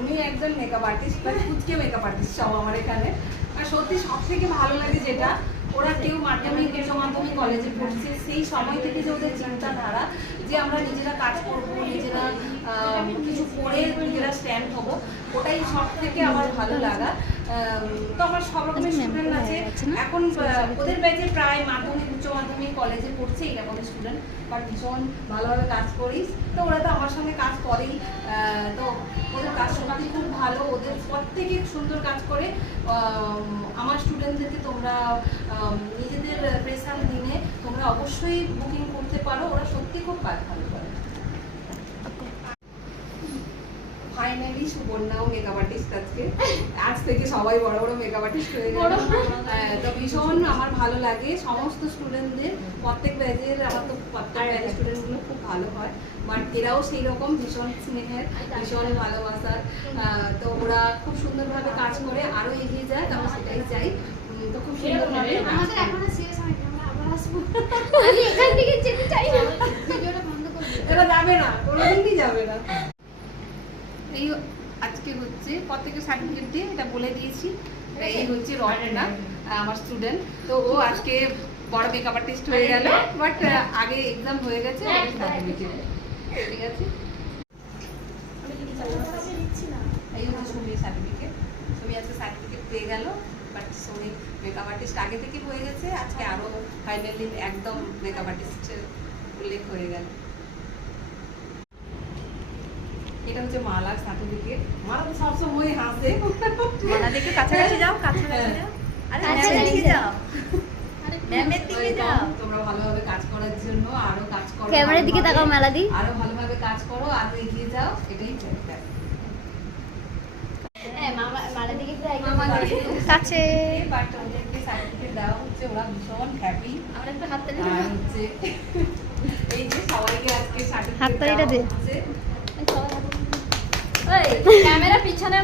উনি একজন makeup artist, মানে কুচকে মেকআপ আর্টিস্ট সব আমার এখানে। আর সত্যি সব থেকে ভালো লাগে যেটা, ওরা কেউ মাধ্যমিক উচ্চ মাধ্যমিক কলেজে পড়ছে, সেই সময় থেকে যে ওদের চিন্তাধারা যে আমরা নিজেরা কাজ করবো, নিজেরা কিছু করে নিজেরা স্ট্যান্ড হবো, ওটাই সব থেকে আমার ভালো লাগা। তো আমার সব রকমের স্টুডেন্ট আছে এখন, ওদের ব্যাচে প্রায় মাধ্যমিক উচ্চ মাধ্যমিক কলেজে পড়ছে এরকম স্টুডেন্ট, বাট ভীষণ ভালোভাবে কাজ করিস। তো ওরা তো আমার সঙ্গে কাজ করেই, তো ওদের কাজ সবাই খুব ভালো, ওদের প্রত্যেকে সুন্দর কাজ করে। আমার স্টুডেন্টদেরকে তোমরা নিজেদের প্রেশার দিনে তোমরা অবশ্যই বুকিং করতে পারো, ওরা সত্যি খুব কাজ ভালো করে। ফাইনালি সুবর্ণাও মেকআপ আর্টিস্ট, আজ থেকে সবাই বড় বড় মেকআপ আর্টিস্ট হয়ে গেল। তো ভীষণ আমার ভালো লাগে সমস্ত স্টুডেন্টদের, প্রত্যেক ব্যাচের, আমার তো প্রত্যেক ব্যাচের স্টুডেন্টগুলো খুব ভালো হয়, বাট এরাও সেই রকম ভীষণ স্নেহের, ভীষণ ভালোবাসার। তো ওরা খুব সুন্দরভাবে কাজ করে, আরও এগিয়ে যায়, আমরা সেটাই চাই। তো খুব সুন্দরভাবে আমাদের এখনো শেষ হয়নি, আমরা আবার আসবো। আমি এখান থেকে যেতে চাই না, ভিডিওটা বন্ধ করে দিই। এটা যাবে না, কোনোদিনই যাবে না। এই আজকে হচ্ছে প্রত্যেকের সার্টিফিকেট দিয়ে এটা বলে দিয়েছি। এই হচ্ছে রয়না, আমার স্টুডেন্ট। তো ও আজকে বড় মেকআপ আর্টিস্ট হয়ে গেল, বাট আগে এক্সাম হয়ে গেছে, সার্টিফিকেট ঠিক আছে। এই হচ্ছে সুমির সার্টিফিকেট, সুমি আজকে সার্টিফিকেট পেয়ে গেল, বাট সুমি মেকআপ আর্টিস্ট আগে থেকে হয়ে গেছে, আজকে আরও ফাইনালি একদম মেকআপ আর্টিস্ট উল্লেখ হয়ে গেল। এটা হচ্ছে মালার সার্টিফিকেট। মালা তো সবসময় হাসে, মালা দেখে কাছাকাছি যাও, কাছাকাছি যাও, আরে ম্যামের দিকে যাও, ম্যামের দিকে যাও। তোমরা ভালোভাবে কাজ করার জন্য আরো কাজ করো, ক্যামেরার দিকে তাকাও মেলাদি, আরো ভালোভাবে কাজ করো, আরো এগিয়ে যাও, এটাই চাই। হ্যাঁ মামা মালা দিকে কাছে বাট ওদেরকে সার্টিফিকেট দেওয়া হচ্ছে, ওরা ভীষণ হ্যাপি। আমরা একটু হাত তালি আর হচ্ছে এই যে সবাইকে আজকে সার্টিফিকেট হাততালিটা দে। দেওয়া হচ্ছে। ক্যামেরা পিছনে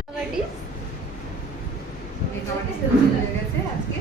মেকআপ আর্টিস্ট হয়ে গেছে আজকে।